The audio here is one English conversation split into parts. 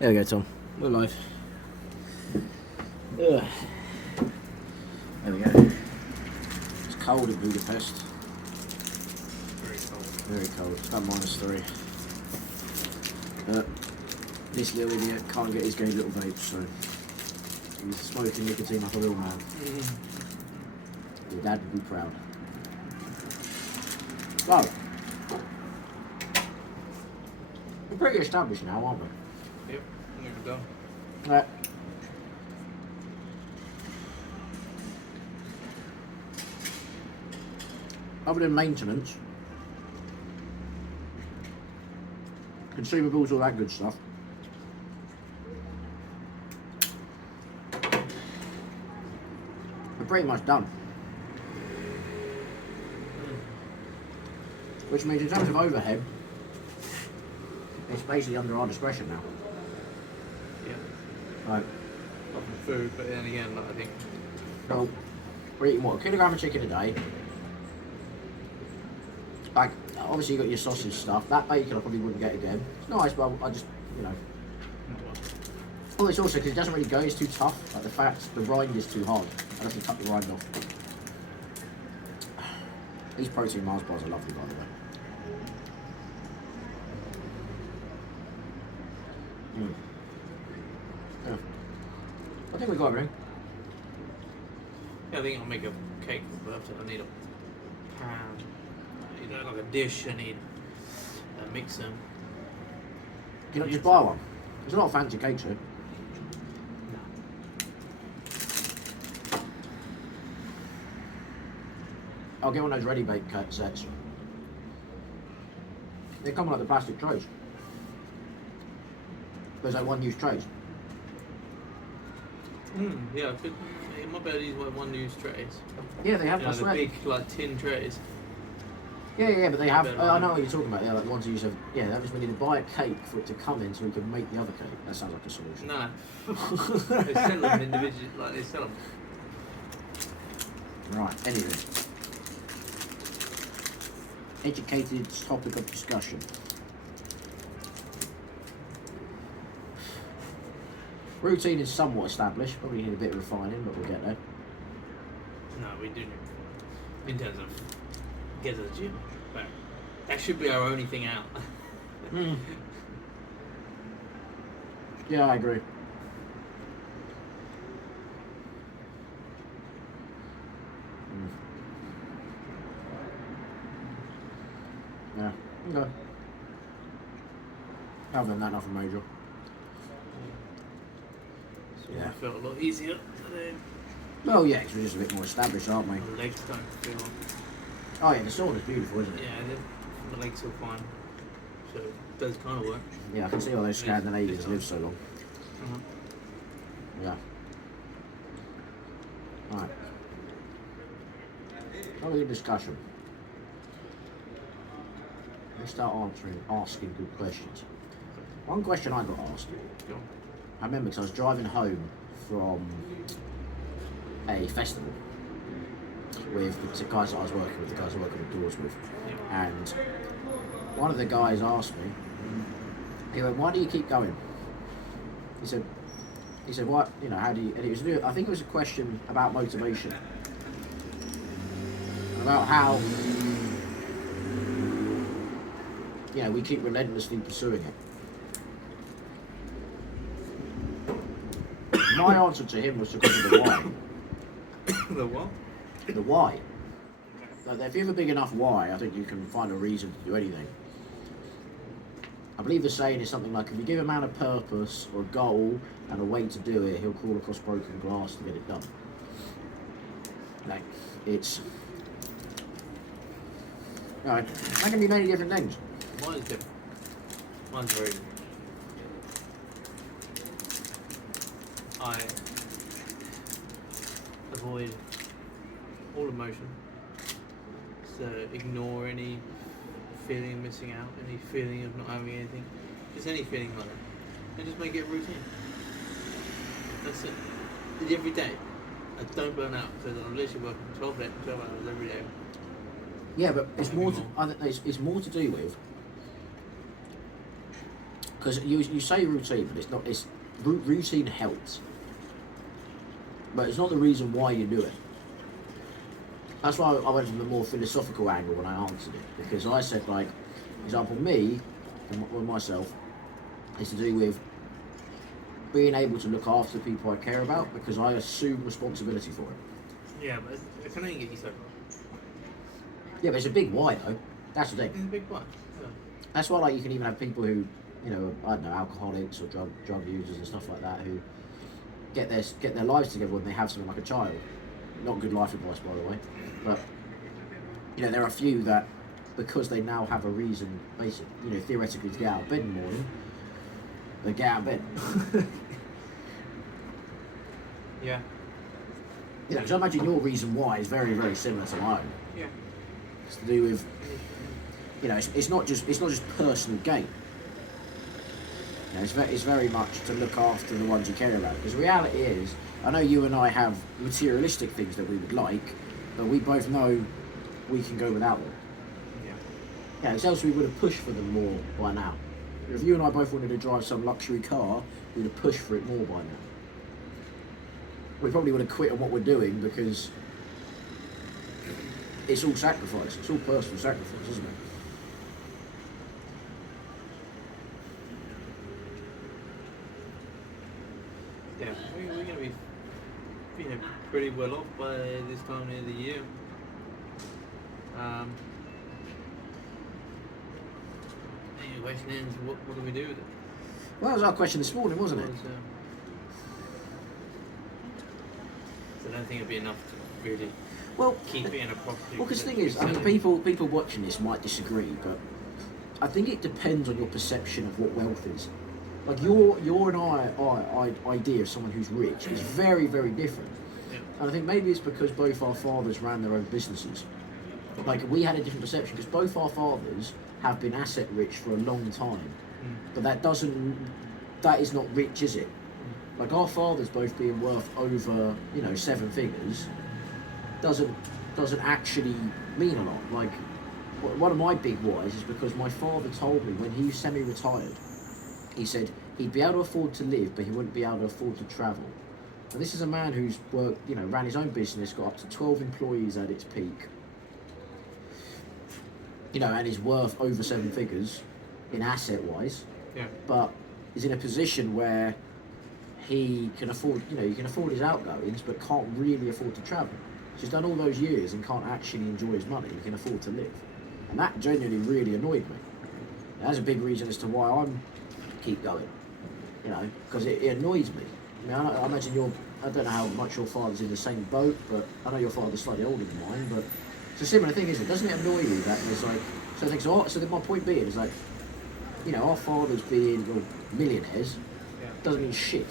There we go, Tom. We're live. Ugh. There we go. It's cold in Budapest. Very cold. Very cold. It's about -3. This little idiot can't get his gay little vape, so he's smoking nicotine like a real man. Your dad would be proud. So, we're pretty established now, aren't we? Yep, there we go. Right. Other than maintenance, consumables, all that good stuff. We're pretty much done. Which means in terms of overhead, it's basically under our discretion now. Yeah. Right. Not for food, but then again, like, I think. So, we're eating what, a kilogram of chicken a day. Like, obviously you got your sausage stuff. That bacon I probably wouldn't get again. It's nice, but I just, you know. Well, it's also because it doesn't really go, it's too tough. Like the fat, the rind is too hard. I'd have to cut the rind off. These protein Mars bars are lovely, by the way. Yeah. I think we got everything. Yeah, I think I'll make a cake for the birthday. I need a pan, like a dish. I need a mixer. Can you not just buy one? There's a lot of fancy cakes here. I'll get one of those ready baked cake sets. They come in like the plastic trays. There's like one-use trays. Yeah, I could. It might be able to use one-use trays. Yeah, they have. You I know, the swear. big like tin trays. Yeah, but they have. better I know one. what you're talking about. Yeah, like the ones you use. Yeah, that means we need to buy a cake for it to come in, so we can make the other cake. That sounds like a solution. No, they sell them individually. Like they sell them. Right. Anyway, educated topic of discussion. Routine is somewhat established. Probably need a bit of refining, but we'll get there. No, we do. In terms of get to the gym, but that should be our only thing out. Yeah, I agree. Yeah. Okay. Other than that, nothing major. So Yeah. I felt a lot easier today. Well, yeah, 'cause we're just a bit more established, aren't we? My legs don't feel. Oh yeah, the sauna's beautiful, isn't it? Yeah, my legs feel fine. So it does kind of work. Yeah, I can see why those Scandinavians live so long. Yeah. Right. Have a good discussion. Let's start asking good questions. One question I got asked. Go on. I remember because I was driving home from a festival with the guys that I was working with, the guys I work on the doors with, and one of the guys asked me, he went, "Why do you keep going?" He said, "What? You know, how do you?" And it was, I think it was a question about motivation, about how, you know, we keep relentlessly pursuing it. My answer to him was because of the why. The what? The why. Like, if you have a big enough why, I think you can find a reason to do anything. I believe the saying is something like, if you give a man a purpose or a goal and a way to do it, he'll crawl across broken glass to get it done. Like, it's... Right, that can be many different things. Mine's different. Mine's very different. I avoid all emotion. So ignore any feeling of missing out, any feeling of not having anything. Just any feeling like that. And just make it a routine. That's it. Every day. I don't burn out because I'm literally working 12 hours every day. Yeah, but it's more to, I think it's more to do with because you say routine, but it's not. It's routine helps, but it's not the reason why you do it. That's why I went from the more philosophical angle when I answered it, because I said, like, for example, me and myself, is to do with being able to look after the people I care about, because I assume responsibility for it. Yeah, but it can only get you so far. Yeah, but it's a big why though. That's the thing. It's a big one. Yeah. That's why, like, you can even have people who, you know, I don't know, alcoholics or drug users and stuff like that, who get their lives together when they have something like a child. Not good life advice, by the way, but you know, there are a few that, because they now have a reason, basically, you know, theoretically, to get out of bed in the morning, they get out of bed. Yeah. You know, because I imagine your reason why is very, very similar to my own. Yeah. It's to do with, you know, it's not just personal gain. You know, it's very much to look after the ones you care about. Because the reality is, I know you and I have materialistic things that we would like, but we both know we can go without them. Yeah. Yeah, it's else we would have pushed for them more by now. If you and I both wanted to drive some luxury car, we'd have pushed for it more by now. We probably would have quit on what we're doing because it's all sacrifice. It's all personal sacrifice, isn't it? Yeah, we're going to be, you know, pretty well off by this time of the year. The question is, what do we do with it? Well, that was our question this morning, wasn't it? So I don't think it'd be enough to really Well, keep it in a property. well, because the thing is, I mean, people watching this might disagree, but I think it depends on your perception of what wealth is. Like your and I idea of someone who's rich is very, very different. Yeah. And I think maybe it's because both our fathers ran their own businesses. Like, we had a different perception because both our fathers have been asset rich for a long time. But that is not rich, is it? Like, our fathers both being worth over, you know, 7 figures doesn't actually mean a lot. Like, one of my big whys is because my father told me when he was semi-retired, he said he'd be able to afford to live, but he wouldn't be able to afford to travel. And this is a man who's worked, you know, ran his own business, got up to 12 employees at its peak, you know, and is worth over 7 figures in asset-wise. Yeah. But is in a position where he can afford, you know, he can afford his outgoings, but can't really afford to travel. So he's done all those years and can't actually enjoy his money. He can afford to live, and that genuinely really annoyed me. And that's a big reason as to why I'm keep going, you know, because it annoys me. I mean, I imagine I don't know how much your father's in the same boat, but I know your father's slightly older than mine, but it's a similar thing, isn't it? Doesn't it annoy you that there's like, so then my point being is like, you know, our fathers being millionaires doesn't mean shit.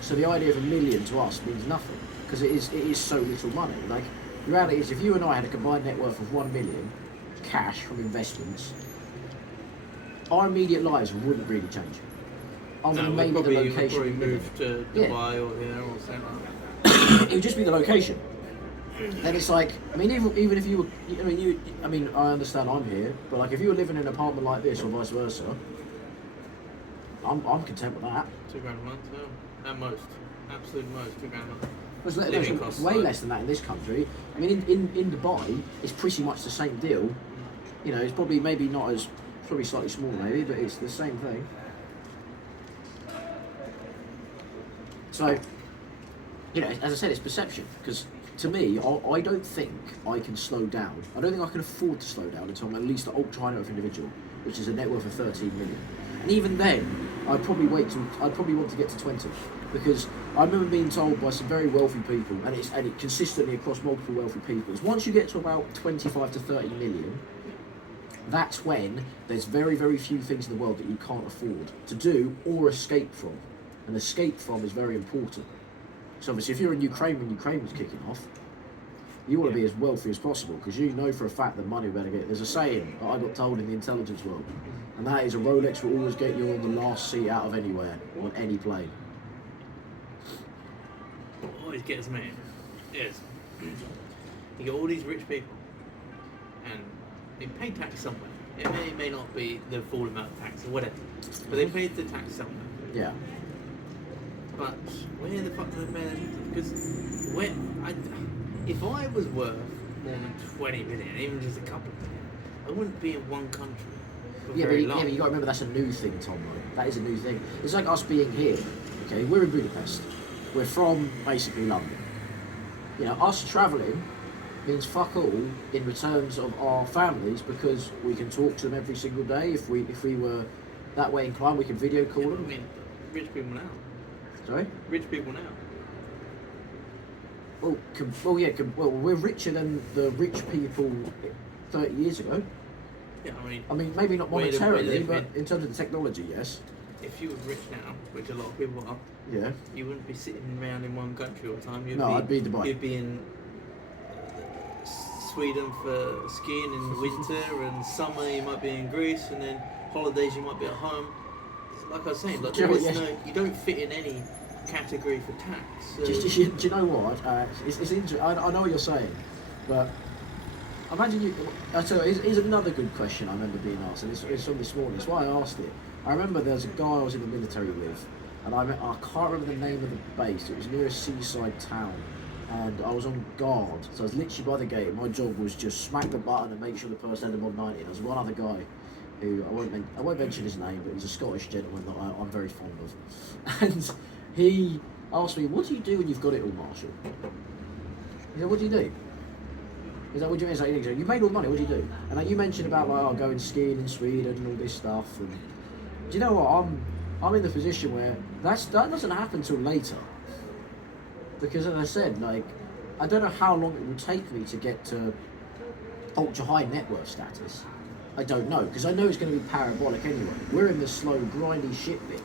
So the idea of $1 million to us means nothing, because it is so little money. Like, the reality is, if you and I had a combined net worth of $1 million cash from investments, our immediate lives wouldn't really change. Other than maybe the location. We'd probably move to Dubai or here or something like that. It would just be the location. And it's like, I mean, even if you were, I mean, I understand I'm here, but like, if you were living in an apartment like this or vice versa, I'm content with that. £2 grand a month, no. At most. Absolute most, £2 grand a month. It's way less than that in this country. I mean, in Dubai, it's pretty much the same deal. You know, it's probably maybe not as, probably slightly smaller maybe, but it's the same thing. So, you know, as I said, it's perception. Because to me, I don't think I can slow down. I don't think I can afford to slow down until I'm at least an ultra high net worth individual, which is a net worth of 13 million. And even then, I'd probably want to get to 20, because I remember being told by some very wealthy people, and it consistently across multiple wealthy people, is once you get to about 25 to 30 million, that's when there's very, very few things in the world that you can't afford to do or escape from. And escape from is very important. So obviously, if you're in Ukraine when Ukraine was kicking off, you want to be as wealthy as possible, because you know for a fact that money will better get. There's a saying that I got told in the intelligence world, and that is a Rolex will always get you on the last seat out of anywhere, on any plane. What always gets me is you get all these rich people and they pay tax somewhere. It may not be the full amount of tax or whatever, but they paid the tax somewhere. Yeah. But where the fuck do they pay that? Because if I was worth more than 20 million, even just a couple of million, I wouldn't be in one country for very long. But you got to remember that's a new thing, Tom. Though. That is a new thing. It's like us being here. Okay, we're in Budapest. We're from basically London. You know, us travelling means fuck all in returns of our families because we can talk to them every single day. If we were that way inclined, we could video call them. I mean, rich people now. Sorry? Rich people now. Well, we're richer than the rich people 30 years ago. Yeah, I mean, maybe not way monetarily, but in terms of the technology, yes. If you were rich now, which a lot of people are, Yeah. you wouldn't be sitting around in one country all the time. I'd be in Dubai. You'd be in Sweden for skiing in the winter, and summer you might be in Greece, and then holidays you might be at home. Like I was saying, like you don't fit in any category for tax. So. Do you know what? It's interesting. I know what you're saying, but imagine you. So here's another good question I remember being asked, and it's from this morning. That's why I asked it. I remember there's a guy I was in the military with, and I can't remember the name of the base. It was near a seaside town, and I was on guard. So I was literally by the gate. And my job was just smack the button and make sure the person had the mod 90. And there was one other guy who I won't mention his name, but he's a Scottish gentleman that I'm very fond of, and he asked me, "What do you do when you've got it all, Marshall?" He said, "What do you do?" He's like, "What do you mean?" He's like, "You made all the money. What do you do?" And like you mentioned about like going skiing in Sweden and all this stuff. And do you know what? I'm in the position where that doesn't happen till later. Because as I said, like I don't know how long it will take me to get to ultra high net worth status. I don't know, because I know it's going to be parabolic anyway. We're in the slow, grindy shit bit.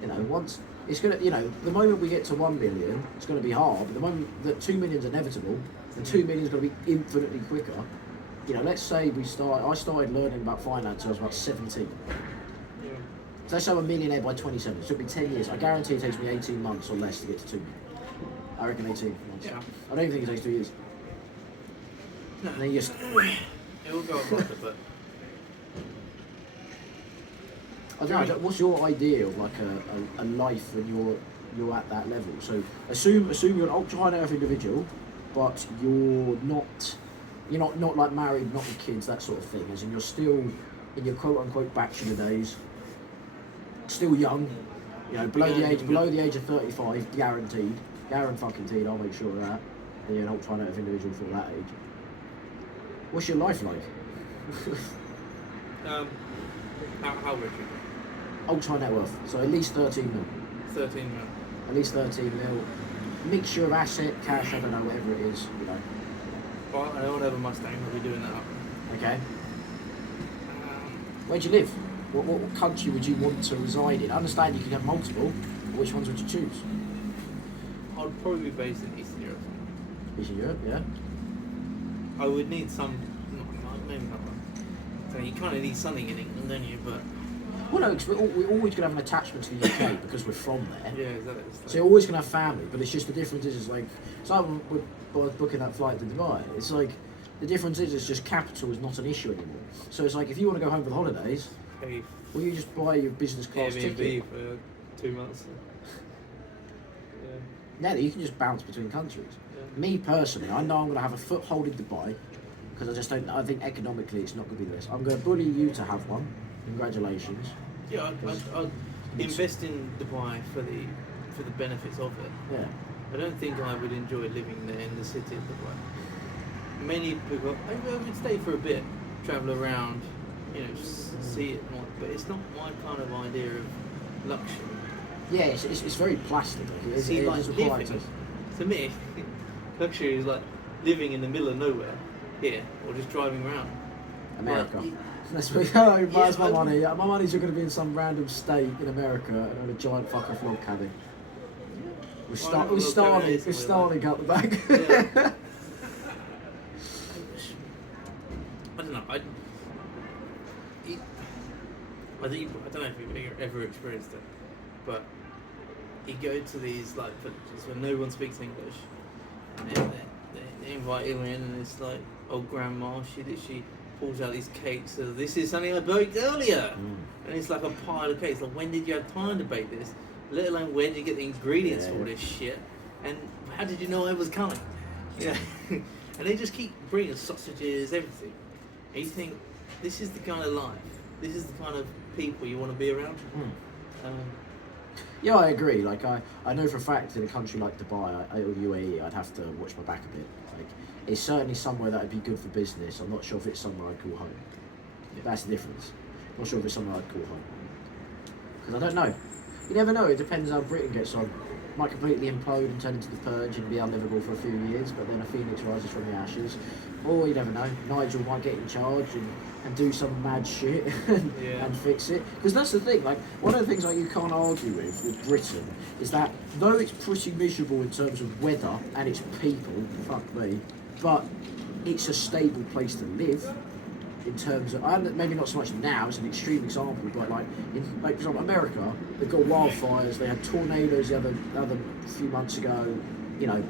You know, once it's going to, you know, the moment we get to 1 million, it's going to be hard. But the moment that 2 million is inevitable, and 2 million is going to be infinitely quicker. You know, let's say I started learning about finance when I was about 17. Yeah. So let's say I'm a millionaire by 27. So it'll be 10 years. I guarantee it takes me 18 months or less to get to 2 million. I reckon 18 months. Yeah. I don't even think it takes 2 years. No. And then you just... It will go up faster, but I don't know. What's your idea of like a life when you're at that level? So assume you're an ultra high net worth individual, but you're not like married, not with kids, that sort of thing. As in you're still in your quote unquote bachelor days, still young. You know, below the age of 35, guaranteed. Guaranteed. I'll make sure of that. And you're an ultra high net worth individual for that age. What's your life like? how rich are you? Ultra high net worth, so at least 13 mil. 13 mil. At least 13 mil. Mixture of asset, cash, I don't know, whatever it is, you know. Well, I don't have a Mustang, I'll be doing that up. Okay. Where do you live? What country would you want to reside in? I understand you can have multiple, but which ones would you choose? I'd probably be based in Eastern Europe. Eastern Europe, yeah. I would need some, maybe not. So you kind of need something in England, don't you? But well, no, because we're always going to have an attachment to the UK because we're from there. yeah, exactly. So you're always going to have family, but it's just the difference is like, so we're booking that flight to Dubai. It's like the difference is it's just capital is not an issue anymore. So it's like if you want to go home for the holidays, Pay well, you just buy your business class Airbnb ticket. for 2 months. Yeah, you can just bounce between countries. Yeah. Me personally, I know I'm going to have a foothold in Dubai because I just don't. I think economically it's not going to be the best. I'm going to bully you to have one. Congratulations. Yeah, I'd invest in Dubai for the benefits of it. Yeah. I don't think I would enjoy living there in the city of Dubai. Many people, I would stay for a bit, travel around, you know, see it more, but it's not my kind of idea of luxury. Yeah, it's very plastic. See, like living, to me, luxury is like living in the middle of nowhere here, or just driving around. America. Like, That's where's my yeah, money? My money's going to be in some random state in America and on a giant fuck off log cabin. With Starlink out the back. Yeah. I don't know. I don't know if you've ever experienced it, but you go to these like villages where no one speaks English, and they invite you in, and it's like old grandma. She pulls out these cakes. So this is something I baked earlier, Mm. and it's like a pile of cakes. Like, when did you have time to bake this? Let alone where did you get the ingredients for all this shit? And how did you know I was coming? Yeah, and they just keep bringing sausages, everything. And you think, this is the kind of life. This is the kind of people you want to be around. Yeah, I agree. Like, I know for a fact in a country like Dubai or UAE, I'd have to watch my back a bit. Like, it's certainly somewhere that would be good for business. I'm not sure if it's somewhere I'd call home. That's the difference. I'm not sure if it's somewhere I'd call home. Because I don't know. You never know. It depends how Britain gets on. Might completely implode and turn into the Purge and be unlivable for a few years, but then a phoenix rises from the ashes. Or you never know. Nigel might get in charge and do some mad shit and fix it. Because that's the thing. Like, one of the things like you can't argue with Britain is that though it's pretty miserable in terms of weather and its people, fuck me, but it's a stable place to live. In terms of, and maybe not so much now, it's an extreme example, but like for example, America, they've got wildfires, they had tornadoes the other few months ago. You know,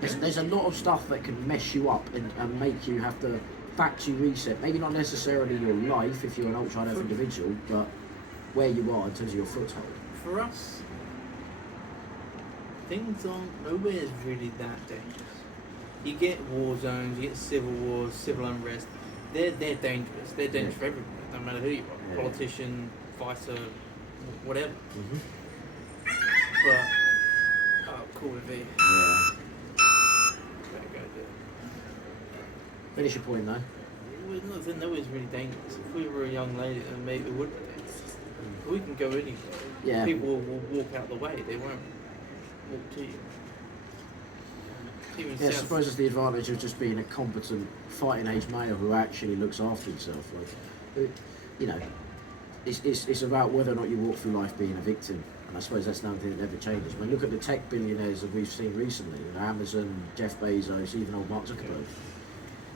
there's a lot of stuff that can mess you up and make you have to factory reset. Maybe not necessarily your life if you're an ultra high net individual, but where you are in terms of your foothold. For us, things aren't nowhere's really that dangerous. You get war zones, you get civil wars, civil unrest. They're dangerous. They're dangerous for everyone. No matter who you are, politician, fighter, whatever. Mm-hmm. But cool with it. Yeah. Better go do it. Finish your point though. Nothing nowhere's really dangerous. If we were a young lady, then maybe it would be dangerous. We can go anywhere. Yeah. People will walk out the way. They won't walk to you. Yeah, I suppose it's the advantage of just being a competent fighting age male who actually looks after himself. Like, you know, it's about whether or not you walk through life being a victim. And I suppose that's another thing that never changes. I mean, look at the tech billionaires that we've seen recently. You know, Amazon, Jeff Bezos, even old Mark Zuckerberg.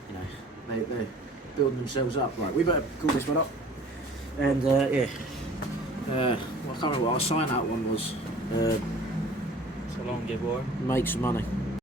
You know, they're building themselves up. Right, we better call this one up. And I can't remember what our sign out one was. So long, dear boy. Make some money.